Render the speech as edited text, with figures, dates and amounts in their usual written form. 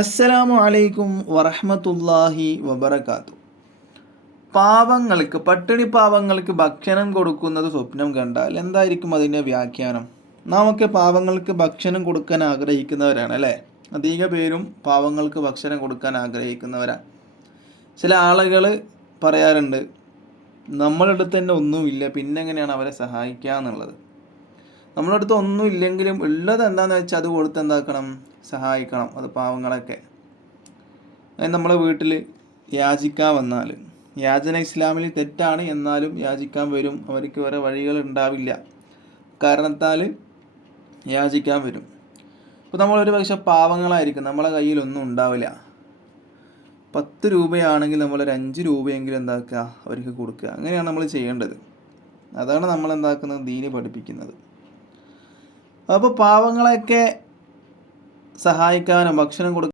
അസ്സലാമു അലൈക്കും വറഹ്മത്തുള്ളാഹി വബറകാതുഹു. പാവങ്ങൾക്ക്, പട്ടിണി പാവങ്ങൾക്ക് ഭക്ഷണം കൊടുക്കുന്നത് സ്വപ്നം കണ്ടാൽ എന്തായിരിക്കും അതിൻ്റെ വ്യാഖ്യാനം? നാമൊക്കെ പാവങ്ങൾക്ക് ഭക്ഷണം കൊടുക്കാൻ ആഗ്രഹിക്കുന്നവരാണ് അല്ലേ? അധിക പേരും പാവങ്ങൾക്ക് ഭക്ഷണം കൊടുക്കാൻ ആഗ്രഹിക്കുന്നവരാണ്. ചില ആളുകൾ പറയാറുണ്ട്, നമ്മളുടെ അടുത്ത് തന്നെ ഒന്നുമില്ല, പിന്നെ എങ്ങനെയാണ് അവരെ സഹായിക്കുക എന്നുള്ളത്. നമ്മുടെ അടുത്ത് ഒന്നും ഇല്ലെങ്കിലും ഉള്ളത് എന്താണെന്ന് വെച്ചാൽ അത് കൊടുത്ത് എന്താക്കണം, സഹായിക്കണം. അത് പാവങ്ങളൊക്കെ നമ്മളെ വീട്ടിൽ യാചിക്കാൻ വന്നാൽ, യാചന ഇസ്ലാമിൽ തെറ്റാണ്, എന്നാലും യാചിക്കാൻ വരും. അവർക്ക് വേറെ വഴികൾ ഉണ്ടാവില്ല, കാരണത്താൽ യാചിക്കാൻ വരും. ഇപ്പോൾ നമ്മളൊരു പക്ഷേ പാവങ്ങളായിരിക്കും, നമ്മളെ കയ്യിലൊന്നും ഉണ്ടാവില്ല. 10 രൂപയാണെങ്കിൽ നമ്മളൊരു 5 രൂപയെങ്കിലും എന്താക്കുക, അവർക്ക് കൊടുക്കുക. അങ്ങനെയാണ് നമ്മൾ ചെയ്യേണ്ടത്. അതാണ് നമ്മൾ എന്താക്കുന്നത്, ദീന് പഠിപ്പിക്കുന്നത്. അപ്പോൾ പാവങ്ങളെയൊക്കെ സഹായിക്കാനും ഭക്ഷണം കൊടുക്കാനും